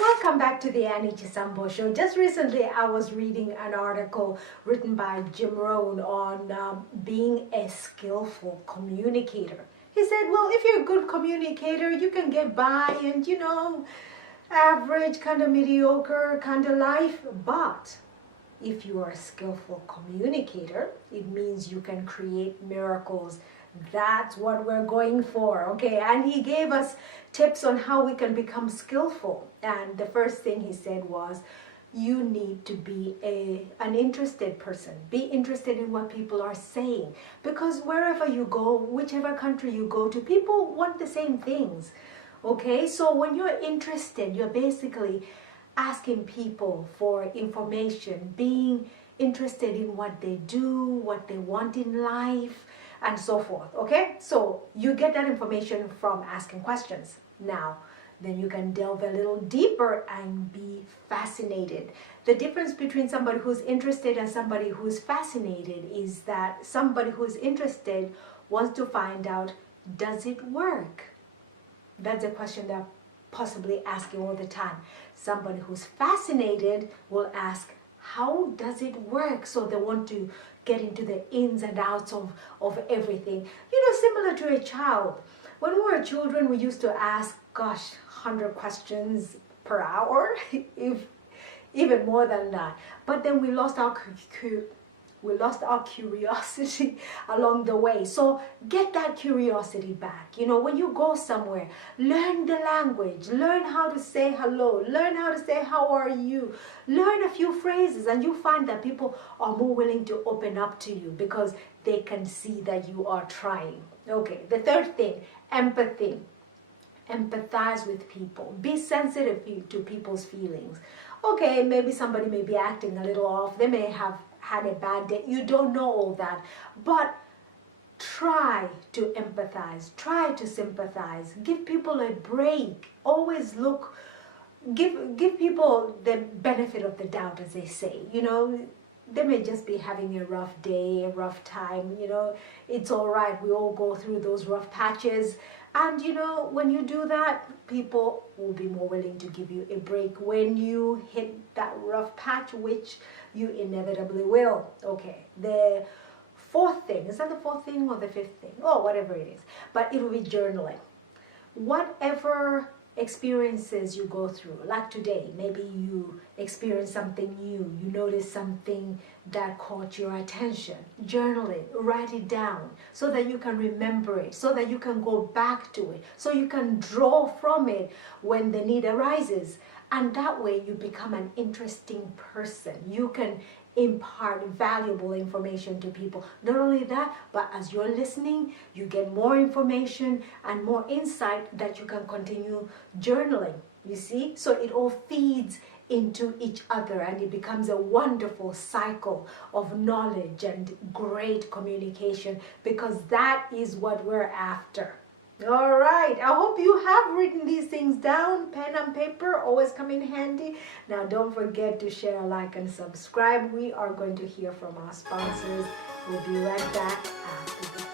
Welcome back to the Chisambo Show. Just recently, I was reading an article written by Jim Rohn on being a skillful communicator. He said, well, if you're a good communicator, you can get by and, average, kind of mediocre kind of life. But if you are a skillful communicator, it means you can create miracles. That's what we're going for, okay? And he gave us tips on how we can become skillful. And the first thing he said was, you need to be an interested person. Be interested in what people are saying. Because wherever you go, whichever country you go to, people want the same things, okay? So when you're interested, you're basically asking people for information, being interested in what they do, what they want in life, and so forth, okay? So you get that information from asking questions. Now, then you can delve a little deeper and be fascinated. The difference between somebody who's interested and somebody who's fascinated is that somebody who's interested wants to find out, does it work? That's a question they're possibly asking all the time. Somebody who's fascinated will ask, how does it work? So they want to get into the ins and outs of everything. Similar to a child. When we were children, we used to ask, 100 questions per hour, if even more than that. But then we lost our curiosity along the way. So get that curiosity back. When you go somewhere, learn the language, learn how to say hello, learn how to say how are you, learn a few phrases, and you find that people are more willing to open up to you because they can see that you are trying. Okay, the third thing, empathy. Empathize with people. Be sensitive to people's feelings. Okay, maybe somebody may be acting a little off. They may have had a bad day. You don't know all that. But try to empathize. Try to sympathize. Give people a break. Always give people the benefit of the doubt, as they say. They may just be having a rough day, a rough time. It's all right. We all go through those rough patches. And when you do that, people will be more willing to give you a break when you hit that rough patch, which you inevitably will. Okay, the fourth thing, is that the fourth thing or the fifth thing? Oh, whatever it is. But it will be journaling. Whatever experiences you go through, like today, maybe you experience something new, you notice something that caught your attention. Journal it, write it down so that you can remember it, so that you can go back to it, so you can draw from it when the need arises. And that way you become an interesting person. You can impart valuable information to people. Not only that, but as you're listening, you get more information and more insight that you can continue journaling. You see? So it all feeds into each other and it becomes a wonderful cycle of knowledge and great communication, because that is what we're after. All right, I hope you have written these things down. Pen and paper always come in handy. Now don't forget to share, like, and subscribe. We are going to hear from our sponsors. We'll be right back after this.